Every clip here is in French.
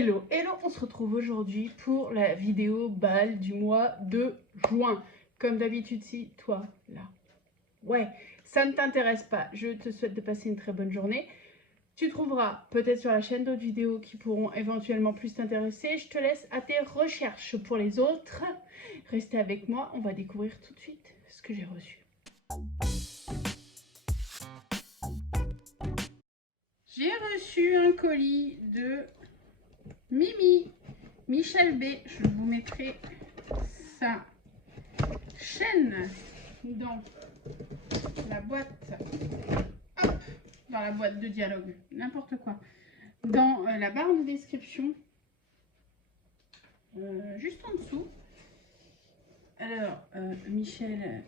Hello, hello, on se retrouve aujourd'hui pour la vidéo bal du mois de juin. Comme d'habitude, si toi, là, ouais, ça ne t'intéresse pas, je te souhaite de passer une très bonne journée. Tu trouveras peut-être sur la chaîne d'autres vidéos qui pourront éventuellement plus t'intéresser. Je te laisse à tes recherches pour les autres. Restez avec moi, on va découvrir tout de suite ce que j'ai reçu. J'ai reçu un colis de Mimi, Michel B. Je vous mettrai sa chaîne dans la boîte, hop, dans la boîte de dialogue, n'importe quoi, dans la barre de description, juste en dessous. Alors, Michel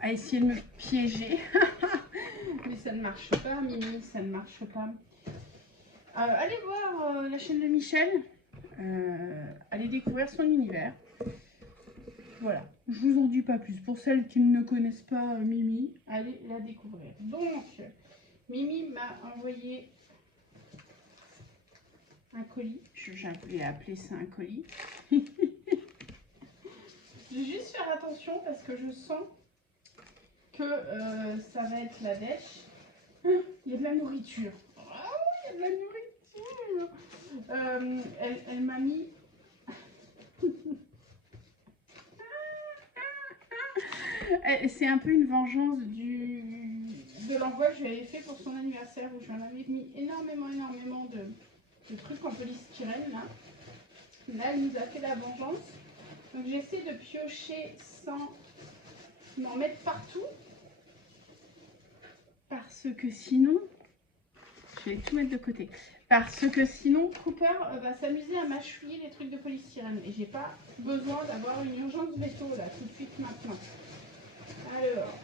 a essayé de me piéger, mais ça ne marche pas, Mimi, ça ne marche pas. Allez voir la chaîne de Michel, allez découvrir son univers. Voilà, je vous en dis pas plus. Pour celles qui ne connaissent pas Mimi, allez la découvrir. Donc, Mimi m'a envoyé un colis. J'avais appelé ça un colis. Je vais juste faire attention parce que je sens que ça va être la dèche. Il y a de la nourriture. Ah oui, il y a de la nourriture. Elle m'a mis... C'est un peu une vengeance de l'envoi que j'avais fait pour son anniversaire où je lui en avais mis énormément de trucs en polystyrène là. Là, elle nous a fait la vengeance. Donc j'essaie de piocher sans m'en mettre partout. Parce que sinon, je vais tout mettre de côté. Parce que sinon, Cooper va s'amuser à mâchouiller les trucs de polystyrène. Et j'ai pas besoin d'avoir une urgence veto là, tout de suite maintenant. Alors.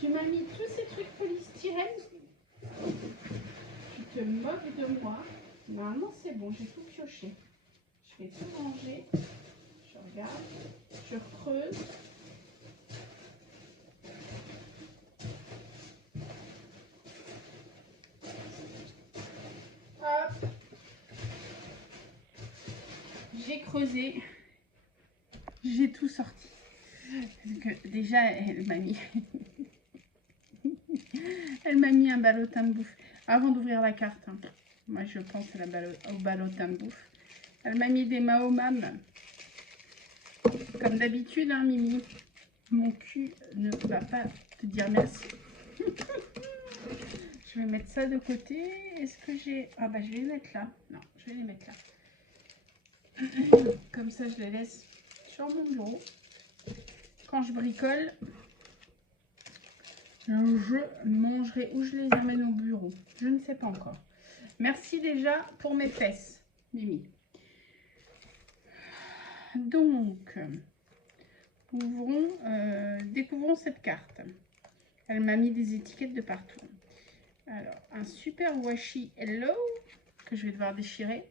Tu m'as mis tous ces trucs polystyrène. Tu te moques de moi. Normalement, c'est bon, j'ai tout pioché. Je vais tout ranger. Je regarde. Je creuse. Hop. J'ai creusé. J'ai tout sorti. Parce que déjà, elle m'a mis... elle m'a mis un ballotin de bouffe. Avant d'ouvrir la carte, hein. Moi je pense à au ballotin de bouffe. Elle m'a mis des Mahomam. Comme d'habitude, hein, Mimi. Mon cul ne va pas te dire merci. Je vais mettre ça de côté. Est-ce que j'ai... Ah bah je vais les mettre là. Non, je vais les mettre là. Comme ça, je les laisse sur mon bureau. Quand je bricole, je mangerai ou je les amène au bureau. Je ne sais pas encore. Merci déjà pour mes fesses, Mimi. Donc, découvrons cette carte. Elle m'a mis des étiquettes de partout. Alors, un super washi Hello que je vais devoir déchirer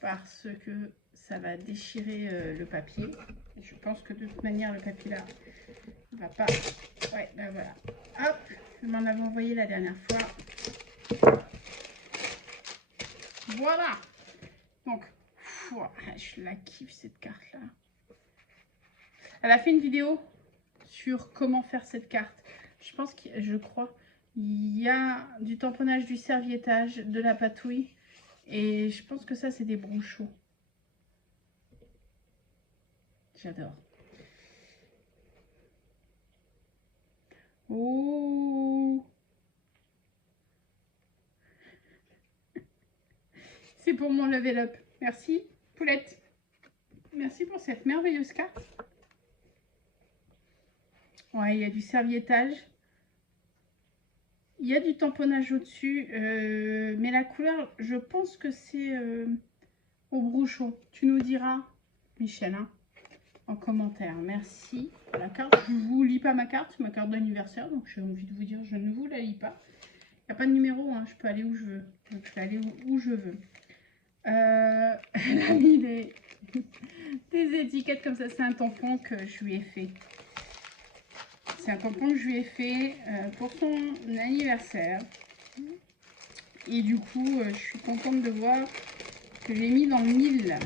parce que ça va déchirer le papier. Et je pense que de toute manière, le papier là va pas... Ouais, ben voilà. Hop, je m'en avais envoyé la dernière fois. Voilà. Donc, je la kiffe cette carte là. Elle a fait une vidéo sur comment faire cette carte. Je pense je crois, il y a du tamponnage, du serviettage, de la patouille. Et je pense que ça, c'est des brouchots. J'adore. Oh! C'est pour mon level up. Merci, Poulette. Merci pour cette merveilleuse carte. Ouais, il y a du serviettage. Il y a du tamponnage au-dessus. Mais la couleur, je pense que c'est au brouchot. Tu nous diras, Michel, hein, en commentaire. Merci pour la carte. Je ne vous lis pas ma carte d'anniversaire. Donc j'ai envie de vous dire, je ne vous la lis pas. Il n'y a pas de numéro, hein, je peux aller où je veux. Donc, je peux aller où je veux. Elle a mis des étiquettes comme ça. C'est un tampon que je lui ai fait. C'est un tampon que je lui ai fait pour son anniversaire. Et du coup, je suis contente de voir que j'ai mis dans le mille.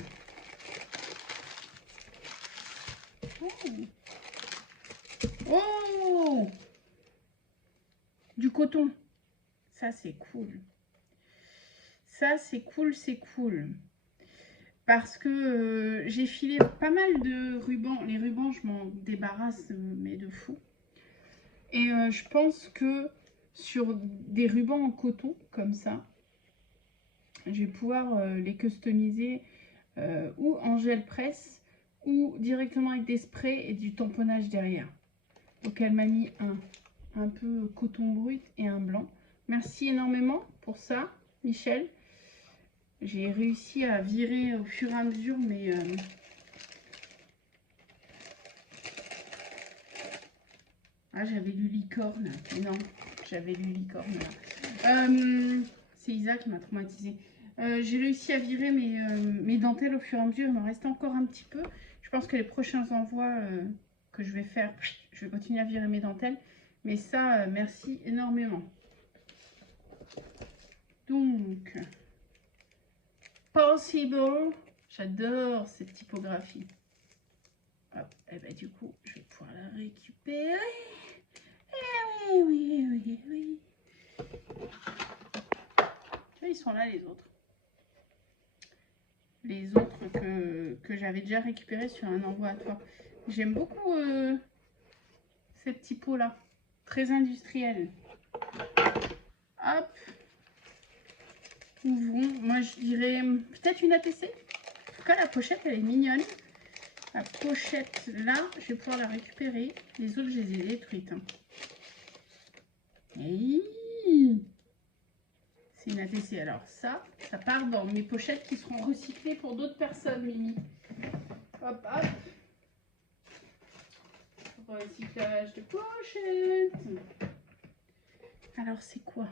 Oh! Du coton. Ça, c'est cool. Ça, c'est cool, c'est cool. Parce que j'ai filé pas mal de rubans. Les rubans, je m'en débarrasse, mais de fou. Et je pense que sur des rubans en coton, comme ça, je vais pouvoir les customiser ou en gel presse ou directement avec des sprays et du tamponnage derrière. Donc elle m'a mis un peu coton brut et un blanc. Merci énormément pour ça, Michel. J'ai réussi à virer au fur et à mesure, mais ah, j'avais lu licorne. Mais non, j'avais lu licorne. C'est Isa qui m'a traumatisée. J'ai réussi à virer mes dentelles au fur et à mesure. Il me reste encore un petit peu. Je pense que les prochains envois que je vais faire, je vais continuer à virer mes dentelles. Mais ça, merci énormément. Donc, Possible. J'adore cette typographie. Hop, et ben du coup, je vais pouvoir la récupérer. Eh oui, oui, oui, oui. Tu vois, ils sont là les autres. Les autres que j'avais déjà récupérés sur un envoi à toi. J'aime beaucoup cette typo là. Très industrielle. Hop. Ouvrons. Moi je dirais peut-être une ATC. En tout cas la pochette elle est mignonne. La pochette là, je vais pouvoir la récupérer. Les autres je les ai détruites. Hey, c'est une ATC. Alors ça part dans mes pochettes qui seront recyclées pour d'autres personnes, Mimi. Hop, hop. Recyclage de pochettes. Alors c'est quoi?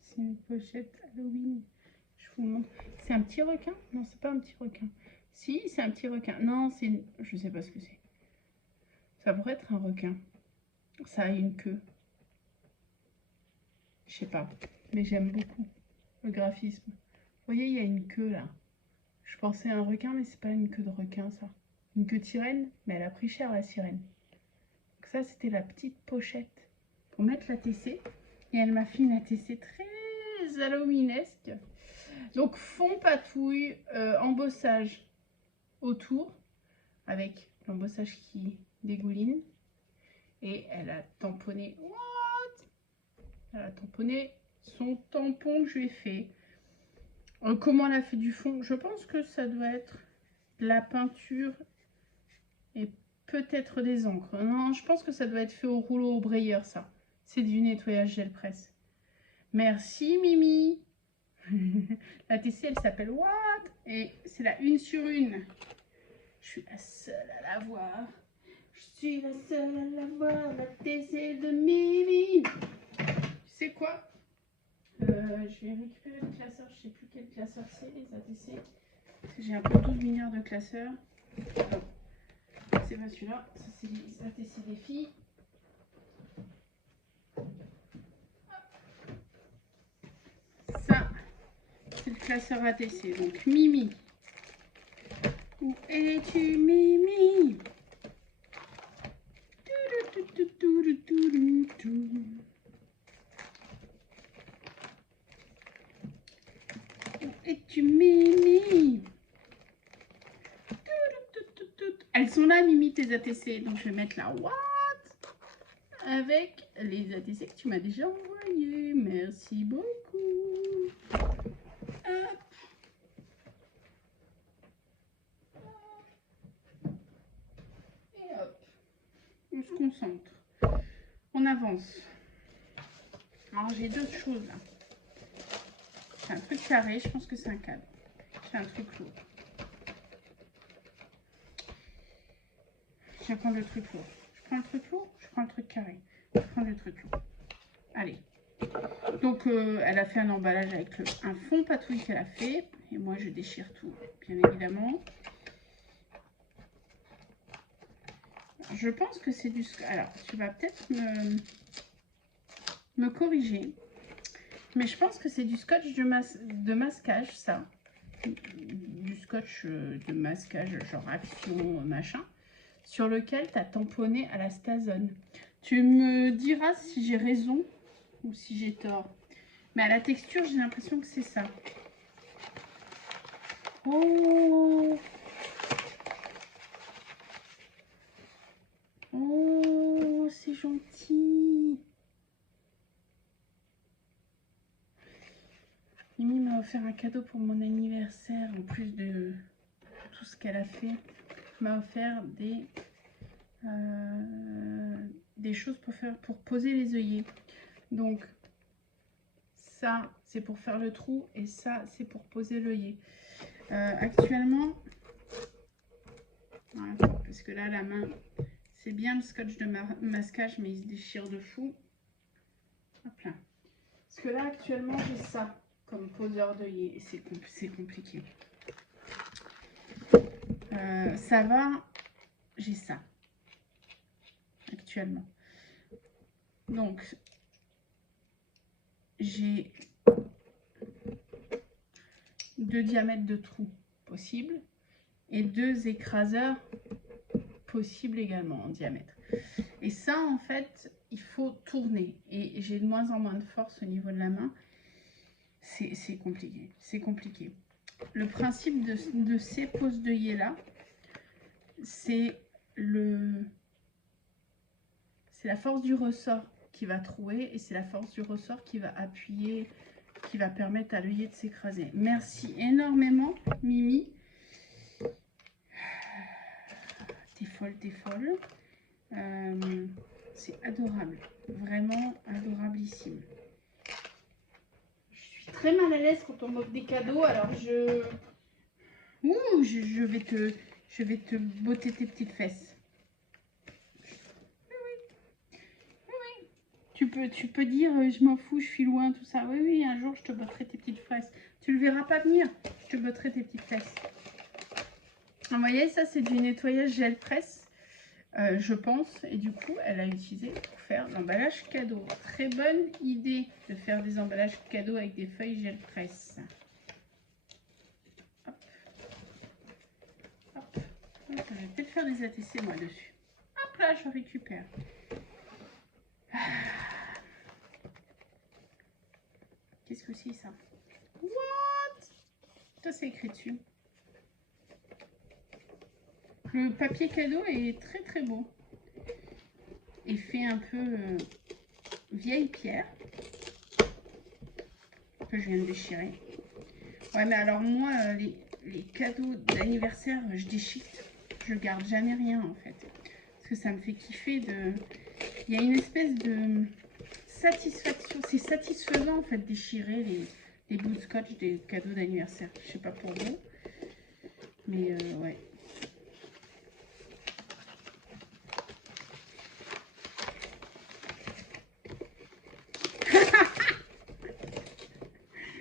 C'est une pochette Halloween. Je vous montre. C'est un petit requin? Non, c'est pas un petit requin. Si, c'est un petit requin. Non, c'est une... Je sais pas ce que c'est. Ça pourrait être un requin. Ça a une queue. Je sais pas. Mais j'aime beaucoup le graphisme. Vous voyez, il y a une queue là. Je pensais à un requin, mais c'est pas une queue de requin, ça. Une queue de sirène, mais elle a pris cher la sirène. Donc ça, c'était la petite pochette pour mettre la TC. Et elle m'a fait une ATC très halloweenesque. Donc fond patouille, embossage autour avec l'embossage qui dégouline. Et elle a tamponné. What? Elle a tamponné son tampon que je lui ai fait. Comment elle a fait du fond? Je pense que ça doit être de la peinture et peut-être des encres. Non, je pense que ça doit être fait au rouleau au brayeur, ça. C'est du nettoyage gel presse. Merci Mimi. La TC elle s'appelle What? Et c'est la 1 sur 1. Je suis la seule à la voir. Je suis la seule à la voir. La TC de Mimi. Tu sais quoi? Je vais récupérer le classeur. Je sais plus quel classeur c'est, les ATC. J'ai un peu 12 milliards de classeurs. C'est pas celui-là. Ça c'est les ATC des filles. Ça, c'est le classeur ATC. Donc Mimi. Où es-tu, Mimi? Où es-tu, Mimi? Elles sont là, Mimi, tes ATC. Donc je vais mettre la What avec les ATC que tu m'as déjà envoyés. Merci beaucoup. Hop. Et hop. On se concentre. On avance. Alors j'ai deux choses là. C'est un truc carré, je pense que c'est un cadre. C'est un truc lourd. Je vais prendre le truc lourd. Je prends le truc lourd, je prends le truc carré. Je prends le truc lourd. Allez. Donc elle a fait un emballage avec un fond patouille qu'elle a fait. Et moi, je déchire tout, bien évidemment. Je pense que c'est du... Alors, tu vas peut-être me corriger. Mais je pense que c'est du scotch de masquage, ça. Du scotch de masquage, genre action, machin. Sur lequel tu as tamponné à la Stazone. Tu me diras si j'ai raison ou si j'ai tort. Mais à la texture, j'ai l'impression que c'est ça. Oh! Oh, c'est gentil! Mimi m'a offert un cadeau pour mon anniversaire, en plus de tout ce qu'elle a fait. M'a offert des choses pour poser les œillets. Donc, ça, c'est pour faire le trou et ça, c'est pour poser l'œillet. Actuellement, voilà, parce que là, la main, c'est bien le scotch de masquage, mais il se déchire de fou. Hop là. Parce que là, actuellement, j'ai ça comme poseur d'œillet et c'est compliqué. Ça va, j'ai ça actuellement. Donc, j'ai 2 diamètres de trous possibles et 2 écraseurs possibles également en diamètre. Et ça, en fait, il faut tourner. Et j'ai de moins en moins de force au niveau de la main. C'est compliqué. C'est compliqué. Le principe de ces poses d'œillet là, c'est la force du ressort qui va trouer et c'est la force du ressort qui va appuyer, qui va permettre à l'œillet de s'écraser. Merci énormément, Mimi. T'es folle, t'es folle. C'est adorable, vraiment adorablissime. Je suis très mal à l'aise quand on m'offre des cadeaux, alors je vais te botter tes petites fesses. Oui. Tu peux dire je m'en fous, je suis loin, tout ça. Oui, un jour je te botterai tes petites fesses. Tu le verras pas venir, je te botterai tes petites fesses. Vous voyez, ça c'est du nettoyage gel presse. Je pense, et du coup elle a utilisé pour faire l'emballage cadeau. Très bonne idée de faire des emballages cadeaux avec des feuilles gel presse. Hop. Hop. Je vais peut-être faire des ATC moi dessus. Hop là, je récupère. Qu'est-ce que c'est ça? What? Ça c'est écrit dessus. Le papier cadeau est très très beau. Et fait un peu vieille pierre. Que je viens de déchirer. Ouais, mais alors moi, les cadeaux d'anniversaire, je déchiquette. Je garde jamais rien en fait. Parce que ça me fait kiffer de... Il y a une espèce de satisfaction. C'est satisfaisant en fait déchirer les bouts de scotch des cadeaux d'anniversaire. Je sais pas pour vous. Mais ouais.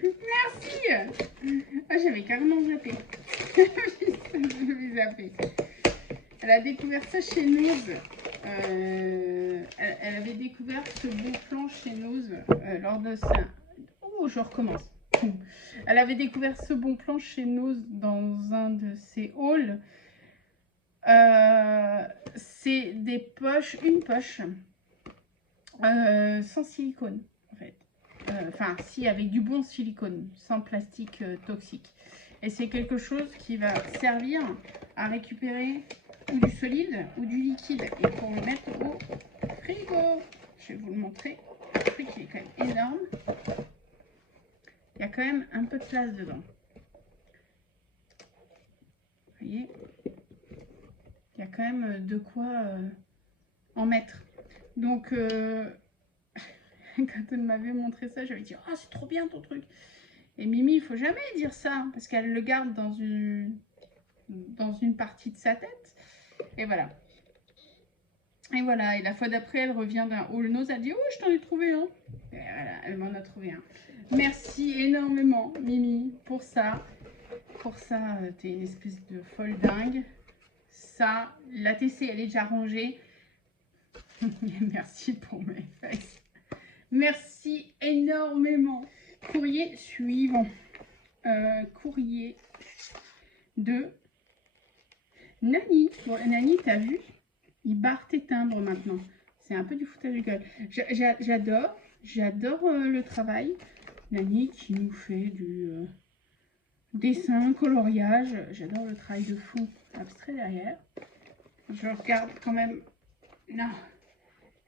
Merci. Ah, j'avais carrément zappé. J'avais zappé. Elle a découvert ça chez Noz. Elle avait découvert ce bon plan chez Noz lors de ça. Oh, je recommence. Elle avait découvert ce bon plan chez Noz dans un de ses hauls. C'est des poches, une poche sans silicone en fait. Enfin, si, avec du bon silicone, sans plastique toxique. Et c'est quelque chose qui va servir à récupérer ou du solide ou du liquide. Et pour le mettre au frigo. Je vais vous le montrer. Le truc, il est quand même énorme. Il y a quand même un peu de place dedans. Vous voyez? Il y a quand même de quoi en mettre. Donc... quand elle m'avait montré ça, j'avais dit « Ah, c'est trop bien ton truc !» Et Mimi, il faut jamais dire ça, parce qu'elle le garde dans une partie de sa tête. Et voilà. Et voilà. Et la fois d'après, elle revient d'un haul nose, elle dit « Oh, je t'en ai trouvé un !» Et voilà, elle m'en a trouvé un. Merci énormément, Mimi, pour ça. pour ça, t'es une espèce de folle dingue. Ça, la TC, elle est déjà rangée. Merci pour mes fesses. Merci énormément. Courrier suivant. Courrier de Nani. Bon, Nani, t'as vu? Il barre tes timbres maintenant. C'est un peu du foutage de gueule. J'adore le travail. Nani qui nous fait du dessin, coloriage. J'adore le travail de fond abstrait derrière. Je regarde quand même. Non,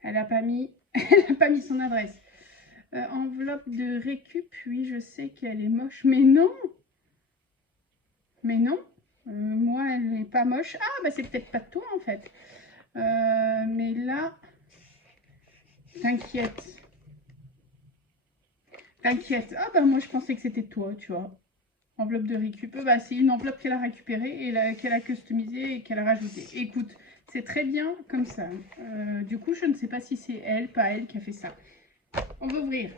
elle n'a pas mis, elle a pas mis son adresse. Enveloppe de récup. Oui, je sais qu'elle est moche, mais non. Mais non. Moi, elle n'est pas moche. Ah, bah c'est peut-être pas de toi en fait. Mais là, t'inquiète. T'inquiète. Ah bah moi je pensais que c'était toi, tu vois. Enveloppe de récup. Bah, c'est une enveloppe qu'elle a récupérée et qu'elle a customisée et qu'elle a rajoutée. Écoute, c'est très bien comme ça. Du coup, je ne sais pas si c'est elle, pas elle qui a fait ça. On va ouvrir.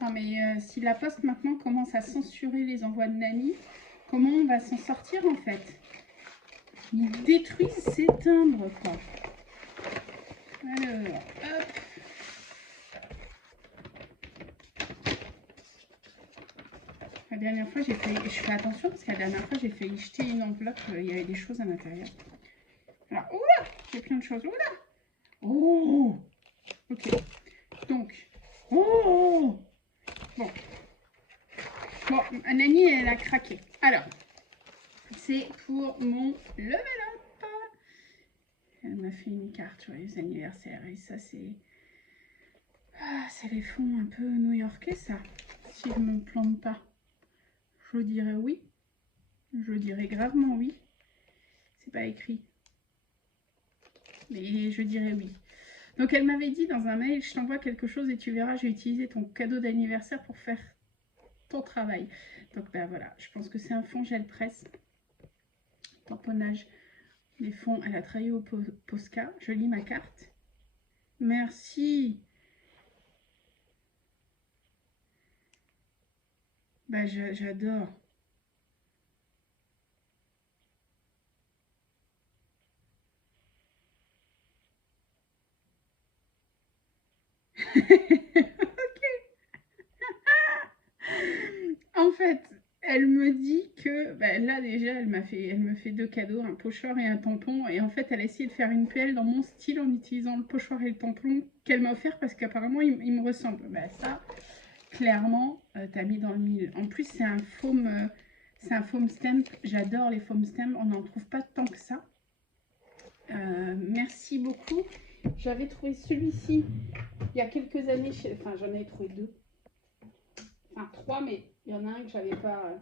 Non mais si la poste maintenant commence à censurer les envois de Nani, comment on va s'en sortir en fait? Ils détruisent ses timbres quoi. Alors, hop. La dernière fois, je fais attention parce que la dernière fois, j'ai failli jeter une enveloppe, il y avait des choses à l'intérieur. Alors, oula, j'ai plein de choses, oula. Oh, ok. Donc, oh, bon. Bon, Nani, elle a craqué. Alors, c'est pour mon level up. Elle m'a fait une carte, joyeux anniversaire. Et ça, c'est... Ah, c'est les fonds un peu new-yorkais, ça. Si je ne me plante pas. Je dirais oui. Je dirais gravement oui. C'est pas écrit. Mais je dirais oui. Donc elle m'avait dit dans un mail, je t'envoie quelque chose et tu verras, j'ai utilisé ton cadeau d'anniversaire pour faire ton travail. Donc ben voilà, je pense que c'est un fond gel presse. Tamponnage. Les fonds, elle a travaillé au Posca. Je lis ma carte. Merci. Ben j'adore. Ok. En fait, elle me dit que bah, là déjà, elle me fait deux cadeaux, un pochoir et un tampon. Et en fait, elle a essayé de faire une PL dans mon style en utilisant le pochoir et le tampon qu'elle m'a offert parce qu'apparemment, il me ressemble. Bah, ça, clairement, t'as mis dans le mille. En plus, c'est un foam stamp. J'adore les foam stamps. On n'en trouve pas tant que ça. Merci beaucoup. J'avais trouvé celui-ci il y a quelques années. Enfin, j'en avais trouvé deux. Enfin, trois, mais il y en a un que j'avais pas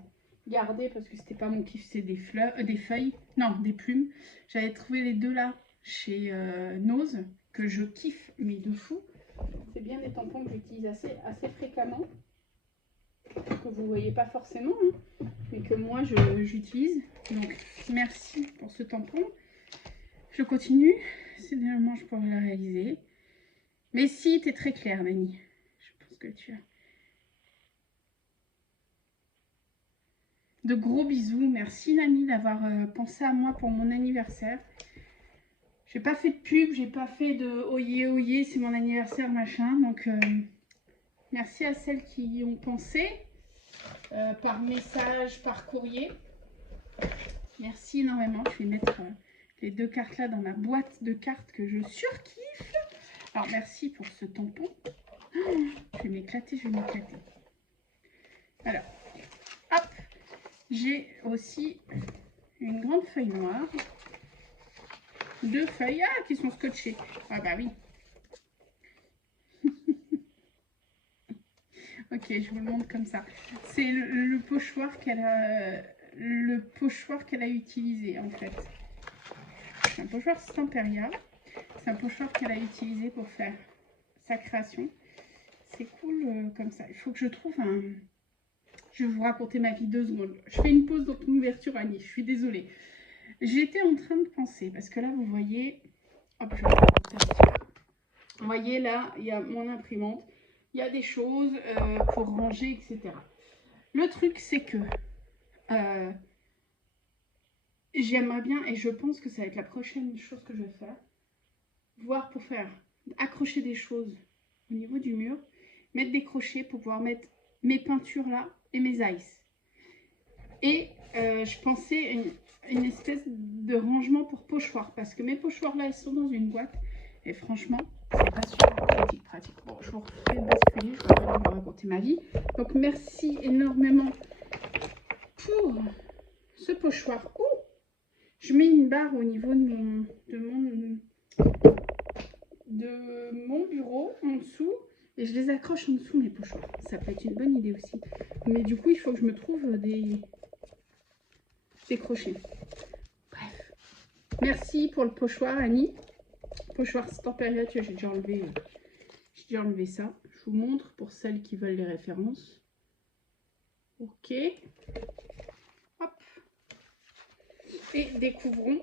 gardé parce que c'était pas mon kiff, c'est des feuilles, non, des plumes. J'avais trouvé les deux là chez Nose, que je kiffe, mais de fou. C'est bien des tampons que j'utilise assez fréquemment, que vous voyez pas forcément, hein, mais que moi j'utilise. Donc, merci pour ce tampon. Je continue. C'est dernièrement, je pourrais la réaliser. Mais si, tu es très claire, Nani. Je pense que tu as... De gros bisous. Merci Nani d'avoir pensé à moi pour mon anniversaire. J'ai pas fait de pub, j'ai pas fait de oyez oyez, c'est mon anniversaire machin. Donc merci à celles qui y ont pensé par message, par courrier. Merci énormément. Je vais mettre les deux cartes là dans ma boîte de cartes que je surkiffe. Alors merci pour ce tampon. Oh, je vais m'éclater, je vais m'éclater. Alors, hop. J'ai aussi une grande feuille noire. Deux feuilles qui sont scotchées. Ah bah oui. Ok, je vous le montre comme ça. C'est le pochoir qu'elle a utilisé en fait. C'est un pochoir Stamperia. C'est un pochoir qu'elle a utilisé pour faire sa création. C'est cool comme ça. Il faut que je trouve un... Je vais vous raconter ma vie 2 secondes. Je fais une pause dans ton ouverture, Annie. Je suis désolée. J'étais en train de penser, parce que là, vous voyez... Hop, je vais vous raconter un petit peu. Vous voyez, là, il y a mon imprimante. il y a des choses pour ranger, etc. Le truc, c'est que j'aimerais bien, et je pense que ça va être la prochaine chose que je vais faire, voir pour faire accrocher des choses au niveau du mur, mettre des crochets pour pouvoir mettre mes peintures là et mes ice. Et je pensais une espèce de rangement pour pochoirs, parce que mes pochoirs là, ils sont dans une boîte, et franchement, c'est pas super pratique. Bon, je vous refais basculer, je vais vous raconter ma vie. Donc, merci énormément pour ce pochoir. Ouh, je mets une barre au niveau de mon bureau en dessous et je les accroche en dessous mes pochoirs. Ça peut être une bonne idée aussi. Mais du coup, il faut que je me trouve des crochets. Bref. Merci pour le pochoir, Annie. Pochoir Stampériode, j'ai déjà enlevé ça. Je vous montre pour celles qui veulent les références. Ok. Hop. Et découvrons.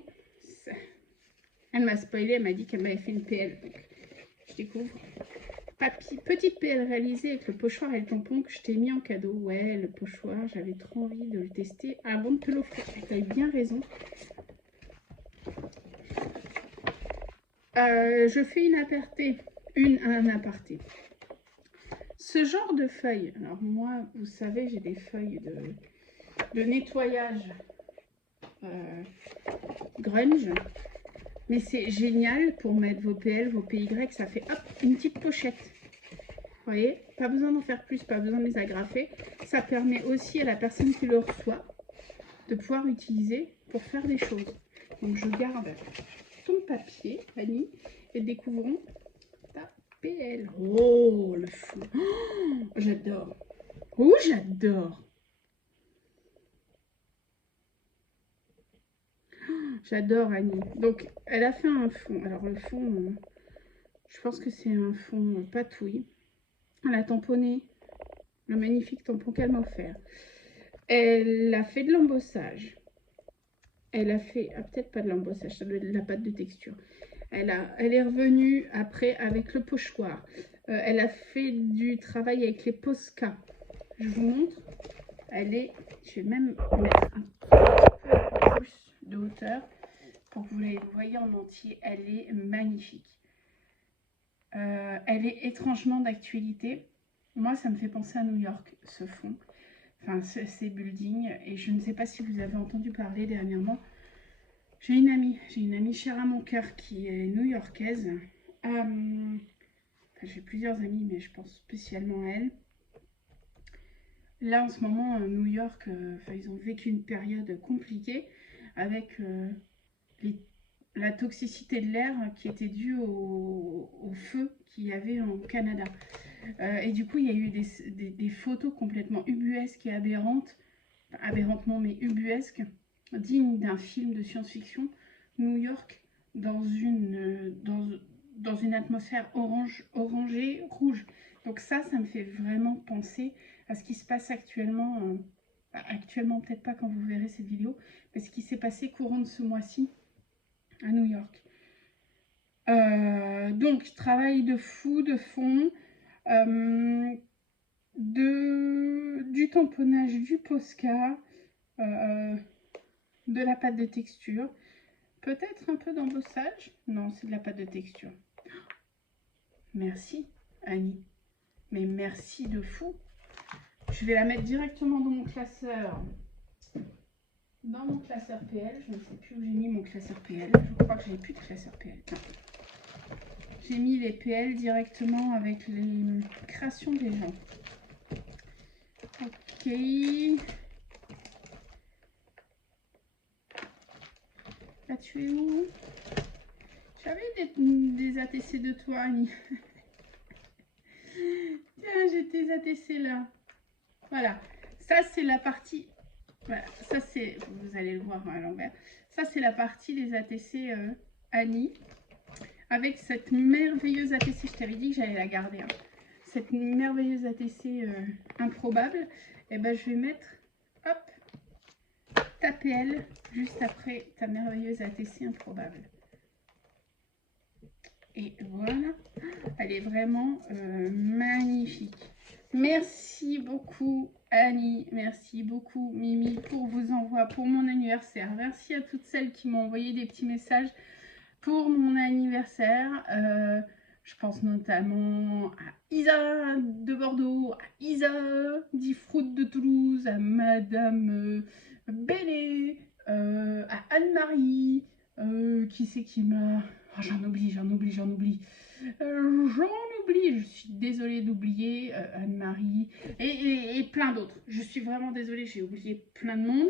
Elle m'a spoilé, elle m'a dit qu'elle m'avait fait une PL. Donc, je découvre. Petite PL réalisée avec le pochoir et le tampon que je t'ai mis en cadeau. Ouais, le pochoir, j'avais trop envie de le tester avant de te l'offrir. Tu as eu bien raison. Je fais un aparté. Ce genre de feuilles, alors moi, vous savez, j'ai des feuilles de nettoyage grunge. Mais c'est génial pour mettre vos PL, vos PY, ça fait hop, une petite pochette. Vous voyez, pas besoin d'en faire plus, pas besoin de les agrafer. Ça permet aussi à la personne qui le reçoit de pouvoir utiliser pour faire des choses. Donc je garde ton papier, Annie, et découvrons ta PL. Oh, le fou. Oh, j'adore. Oh, j'adore. J'adore Annie. Donc, elle a fait un fond. Alors, le fond, je pense que c'est un fond patouille. Elle a tamponné le magnifique tampon qu'elle m'a offert. Elle a fait de l'embossage. Elle a fait, peut-être pas de l'embossage, ça doit être de la pâte de texture. Elle est revenue après avec le pochoir. Elle a fait du travail avec les Posca. Je vous montre. Je vais même mettre un peu plus de hauteur pour que vous les voyez en entier. Elle est magnifique. Elle est étrangement d'actualité. Moi, ça me fait penser à New York, ce fond. Enfin, ces buildings. Et je ne sais pas si vous avez entendu parler dernièrement. J'ai une amie chère à mon cœur qui est new-yorkaise. J'ai plusieurs amies, mais je pense spécialement à elle. Là, en ce moment, New York, ils ont vécu une période compliquée avec la toxicité de l'air qui était due au feu qu'il y avait au Canada. Et du coup, il y a eu des photos complètement ubuesques et aberrantes. Enfin, aberrantes non, mais ubuesques, dignes d'un film de science-fiction. New York dans une atmosphère orangée, rouge. Donc ça me fait vraiment penser à ce qui se passe actuellement. Actuellement, peut-être pas quand vous verrez cette vidéo, mais ce qui s'est passé courant de ce mois-ci à New York. Donc, travail de fou, de fond, du tamponnage, du Posca, de la pâte de texture, peut-être un peu d'embossage. Non, c'est de la pâte de texture. Merci, Annie. Mais merci de fou. Je vais la mettre directement dans mon classeur. Dans mon classeur PL. Je ne sais plus où j'ai mis mon classeur PL. Je crois que j'ai plus de classeur PL. J'ai mis les PL directement avec les créations des gens. Ok. Là, tu es où? J'avais des ATC de toi, Annie. Tiens, j'ai tes ATC là. Voilà. Ça, c'est la partie... Voilà. Ça, c'est... Vous allez le voir à l'envers. Ça, c'est la partie des ATC Annie. Avec cette merveilleuse ATC. Je t'avais dit que j'allais la garder. Hein. Cette merveilleuse ATC improbable. Et ben, je vais mettre... Hop, ta PL juste après ta merveilleuse ATC improbable. Et voilà, elle est vraiment magnifique. Merci beaucoup Annie, merci beaucoup Mimi pour vos envois pour mon anniversaire. Merci à toutes celles qui m'ont envoyé des petits messages pour mon anniversaire. Je pense notamment à Isa de Bordeaux, à Isa d'Ifroute de Toulouse, à Madame Bellé, à Anne-Marie, qui c'est qui m'a... Oh, j'en oublie. J'en oublie, je suis désolée d'oublier Anne-Marie et plein d'autres. Je suis vraiment désolée, j'ai oublié plein de monde.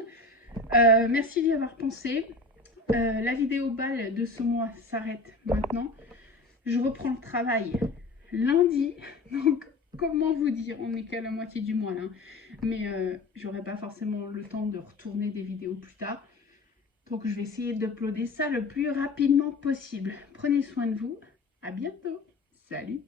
Merci d'y avoir pensé. La vidéo balle de ce mois s'arrête maintenant. Je reprends le travail lundi. Donc, comment vous dire, on n'est qu'à la moitié du mois là. Mais j'aurai pas forcément le temps de retourner des vidéos plus tard. Donc, je vais essayer d'uploader ça le plus rapidement possible. Prenez soin de vous. À bientôt. Salut.